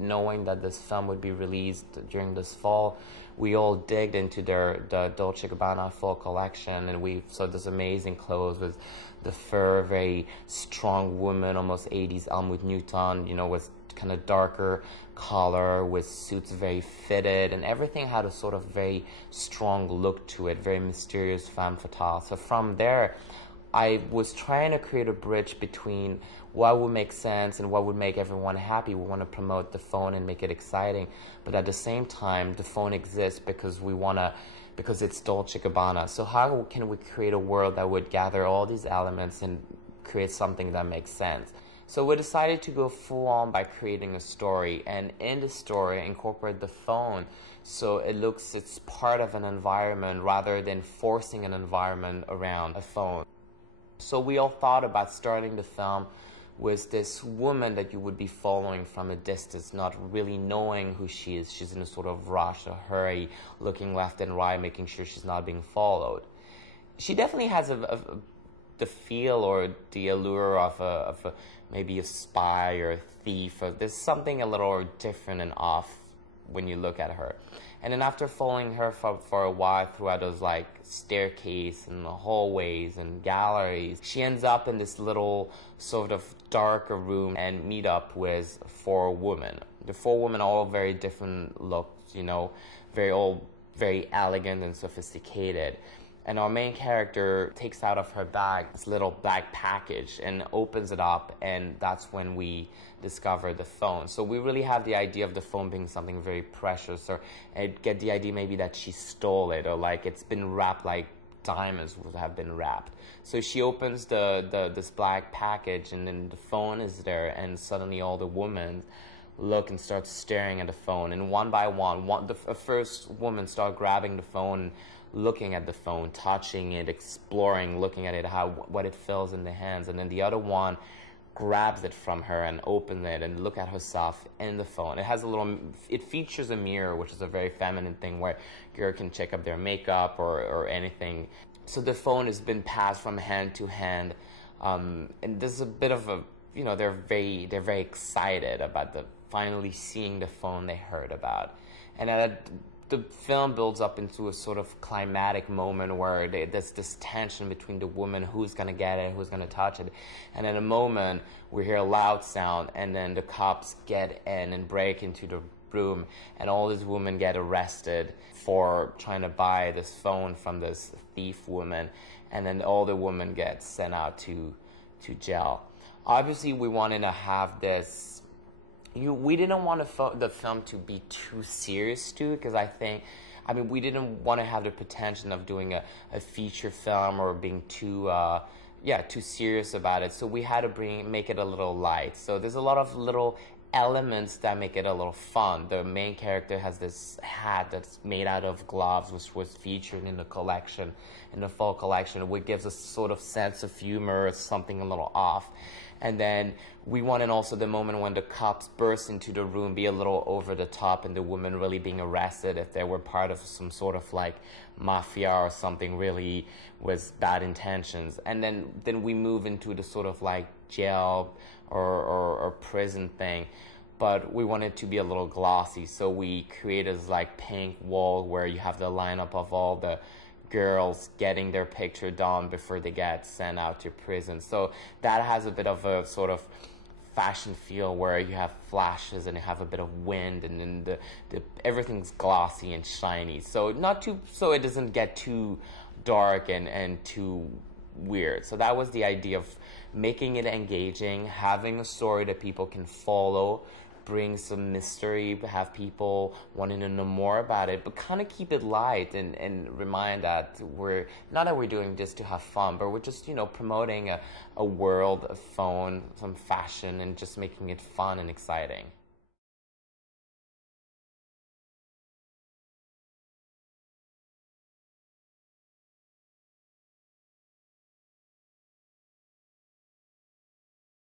Knowing that this film would be released during this fall, we all digged into the Dolce&Gabbana fall collection, and we saw this amazing clothes with the fur, very strong woman, almost 80s Helmut Newton, you know, with kind of darker collar, with suits very fitted, and everything had a sort of very strong look to it, very mysterious femme fatale. So from there, I was trying to create a bridge between what would make sense and what would make everyone happy. We want to promote the phone and make it exciting, but at the same time, the phone exists because because it's Dolce&Gabbana. So how can we create a world that would gather all these elements and create something that makes sense? So we decided to go full on by creating a story, and in the story incorporate the phone so it's part of an environment rather than forcing an environment around a phone. So we all thought about starting the film with this woman that you would be following from a distance, not really knowing who she is. She's in a sort of rush, a hurry, looking left and right, making sure she's not being followed. She definitely has the feel or the allure of maybe a spy or a thief. There's something a little different and off when you look at her. And then after following her for a while throughout those like staircase and the hallways and galleries, she ends up in this little sort of darker room and meet up with 4 women. The 4 women all very different looks, you know, very elegant and sophisticated. And our main character takes out of her bag this little black package and opens it up, and that's when we discover the phone. So we really have the idea of the phone being something very precious, or I get the idea maybe that she stole it, or like it's been wrapped like diamonds would have been wrapped. So she opens this black package, and then the phone is there, and suddenly all the women look and start staring at the phone, and one by one, the first woman start grabbing the phone, looking at the phone, touching it, exploring, looking at it, what it feels in the hands, and then the other one grabs it from her and opens it and look at herself in the phone. It features a mirror, which is a very feminine thing where girl can check up their makeup or anything. So the phone has been passed from hand to hand, and there's a bit of a, you know, they're very excited about finally seeing the phone they heard about. And the film builds up into a sort of climatic moment where there's this tension between the woman, who's going to get it, who's going to touch it. And in a moment, we hear a loud sound, and then the cops get in and break into the room, and all these women get arrested for trying to buy this phone from this thief woman, and then all the women get sent out to jail. Obviously, we wanted to have this. We didn't want the film to be too serious too, because we didn't want to have the pretension of doing a feature film or being too serious about it. So we had to make it a little light. So there's a lot of little elements that make it a little fun. The main character has this hat that's made out of gloves, which was featured in the collection, in the fall collection, which gives a sort of sense of humor, something a little off. And then we wanted also the moment when the cops burst into the room be a little over the top, and the women really being arrested if they were part of some sort of like mafia or something really with bad intentions. And then we move into the sort of like jail or prison thing. But we wanted it to be a little glossy, so we created this like pink wall where you have the lineup of all the girls getting their picture done before they get sent out to prison. So that has a bit of a sort of fashion feel where you have flashes and you have a bit of wind, and then everything's glossy and shiny. So it doesn't get too dark and too weird. So that was the idea of making it engaging, having a story that people can follow, bring some mystery, have people wanting to know more about it, but kind of keep it light and remind that we're doing this to have fun, but we're just, you know, promoting a world of phone, some fashion, and just making it fun and exciting.